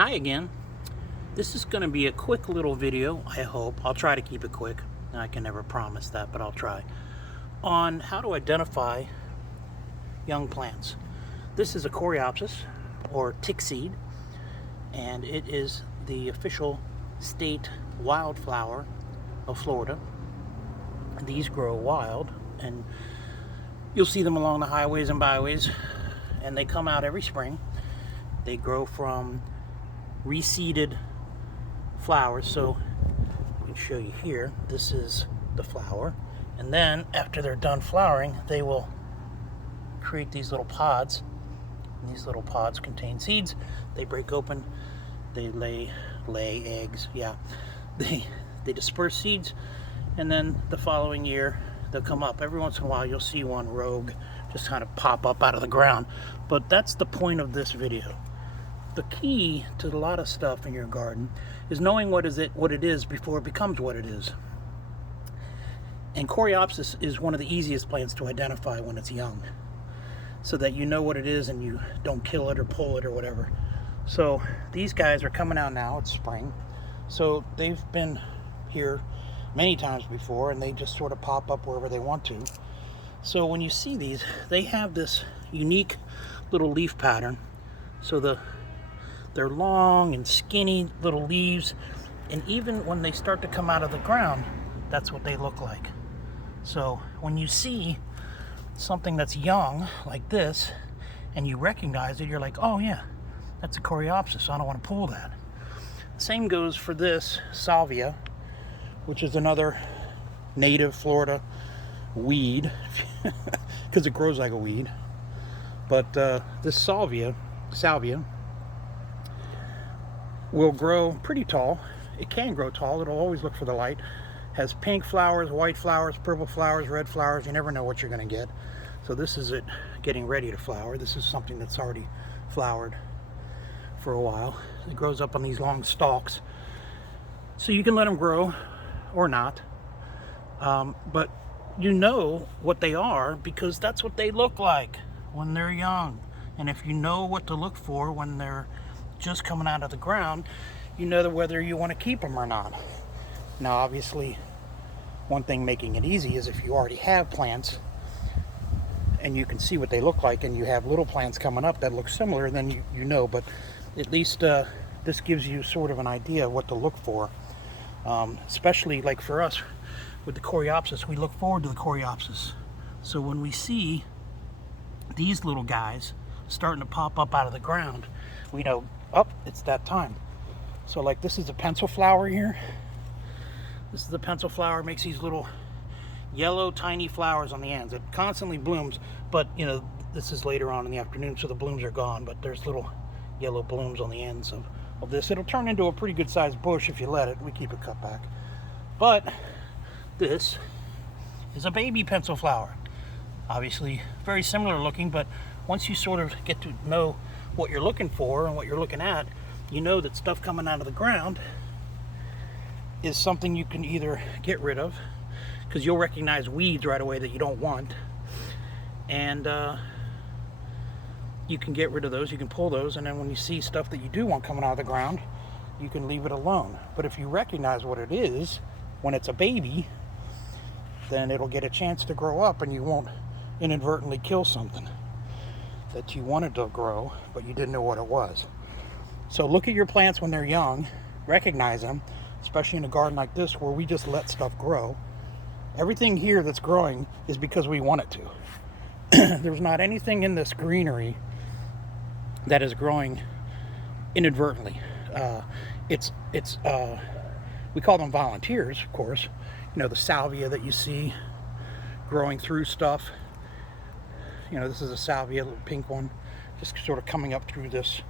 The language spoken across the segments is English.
Hi again. This is going to be a quick little video, I hope. I'll try to keep it quick. I can never promise that, but I'll try. On how to identify young plants. This is a coreopsis, or tick seed, and it is the official state wildflower of Florida. These grow wild, and you'll see them along the highways and byways, and they come out every spring. They grow from reseeded flowers, so I can show you here. This is the flower, and then after they're done flowering, they will create these little pods, and these little pods contain seeds. They break open, they lay eggs. They disperse seeds, and then the following year they'll come up. Every once in a while you'll see one rogue just kind of pop up out of the ground, but that's the point of this video. The key to a lot of stuff in your garden is knowing what it is before it becomes what it is. And coreopsis is one of the easiest plants to identify when it's young, so that you know what it is and you don't kill it or pull it or whatever. So these guys are coming out now. It's spring, so they've been here many times before, and they just sort of pop up wherever they want to. So when you see these, they have this unique little leaf pattern. So they're long and skinny little leaves, and even when they start to come out of the ground, that's what they look like. So when you see something that's young like this and you recognize it, you're like, oh yeah, that's a coreopsis, I don't want to pull that. Same goes for this salvia, which is another native Florida weed because it grows like a weed. But this salvia will grow pretty tall. It can grow tall. It'll always look for the light. Has pink flowers, white flowers, purple flowers, red flowers. You never know what you're going to get. So this is it getting ready to flower. This is something that's already flowered for a while. It grows up on these long stalks, so you can let them grow or not, but you know what they are because that's what they look like when they're young. And if you know what to look for when they're just coming out of the ground, you know whether you want to keep them or not. Now obviously, one thing making it easy is if you already have plants and you can see what they look like, and you have little plants coming up that look similar, then you know. But at least this gives you sort of an idea of what to look for, especially like for us with the coreopsis. We look forward to the coreopsis, so when we see these little guys starting to pop up out of the ground, we know, oh, it's that time. So like this is a pencil flower here. This is the pencil flower. Makes these little yellow tiny flowers on the ends. It constantly blooms, but you know, this is later on in the afternoon, so the blooms are gone, but there's little yellow blooms on the ends of this. It'll turn into a pretty good sized bush if you let it. We keep it cut back. But this is a baby pencil flower. Obviously very similar looking, but once you sort of get to know what you're looking for and what you're looking at, you know that stuff coming out of the ground is something you can either get rid of, because you'll recognize weeds right away that you don't want, and you can get rid of those, you can pull those, and then when you see stuff that you do want coming out of the ground, you can leave it alone. But if you recognize what it is when it's a baby, then it'll get a chance to grow up, and you won't inadvertently kill something that you wanted to grow but you didn't know what it was. So look at your plants when they're young, recognize them, especially in a garden like this where we just let stuff grow. Everything here that's growing is because we want it to. There's not anything in this greenery that is growing inadvertently. We call them volunteers, of course. You know, the salvia that you see growing through stuff. You know, this is a salvia, a little pink one, just sort of coming up through this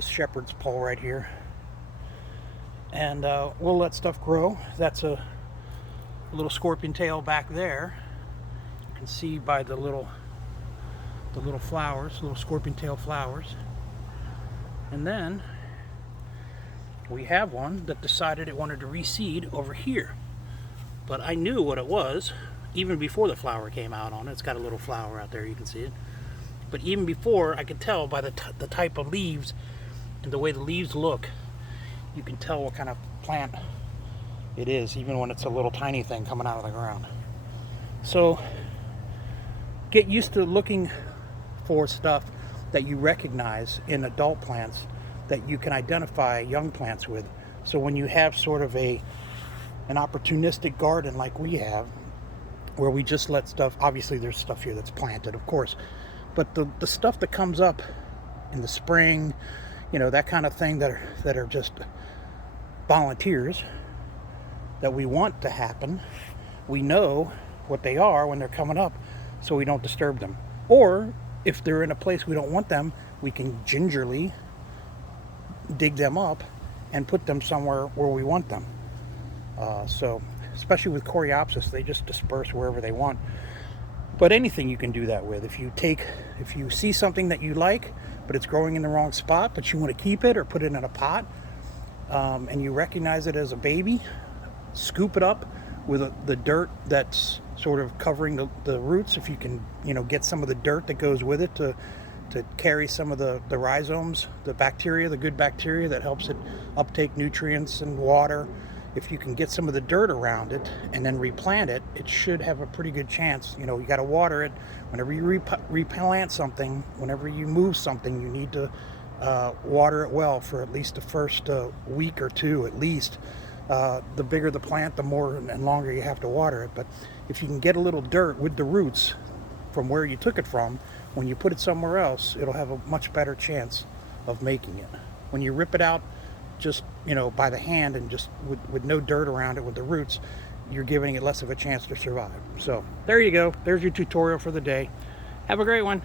shepherd's pole right here. And we'll let stuff grow. That's a little scorpion tail back there. You can see by the little flowers, little scorpion tail flowers. And then we have one that decided it wanted to reseed over here. But I knew what it was even before the flower came out on it. It's got a little flower out there, you can see it. But even before, I could tell by the type of leaves And the way the leaves look, you can tell what kind of plant it is, even when it's a little tiny thing coming out of the ground. So get used to looking for stuff that you recognize in adult plants that you can identify young plants with. So when you have sort of an opportunistic garden like we have, where we just let stuff, obviously there's stuff here that's planted, of course, but the stuff that comes up in the spring, you know, that kind of thing that are just volunteers that we want to happen, we know what they are when they're coming up, so we don't disturb them. Or if they're in a place we don't want them, we can gingerly dig them up and put them somewhere where we want them. So especially with Coreopsis, they just disperse wherever they want. But anything you can do that with. If you see something that you like, but it's growing in the wrong spot, but you want to keep it or put it in a pot, and you recognize it as a baby, scoop it up with the dirt that's sort of covering the roots. If you can, you know, get some of the dirt that goes with it to carry some of the rhizomes, the bacteria, the good bacteria that helps it uptake nutrients and water. If you can get some of the dirt around it and then replant it, it should have a pretty good chance. You know, you got to water it. Whenever you replant something, whenever you move something, you need to water it well for at least the first week or two at least. The bigger the plant, the more and longer you have to water it. But if you can get a little dirt with the roots from where you took it from, when you put it somewhere else, it'll have a much better chance of making it. When you rip it out just, you know, by the hand and just with no dirt around it with the roots, you're giving it less of a chance to survive. So there you go. There's your tutorial for the day. Have a great one.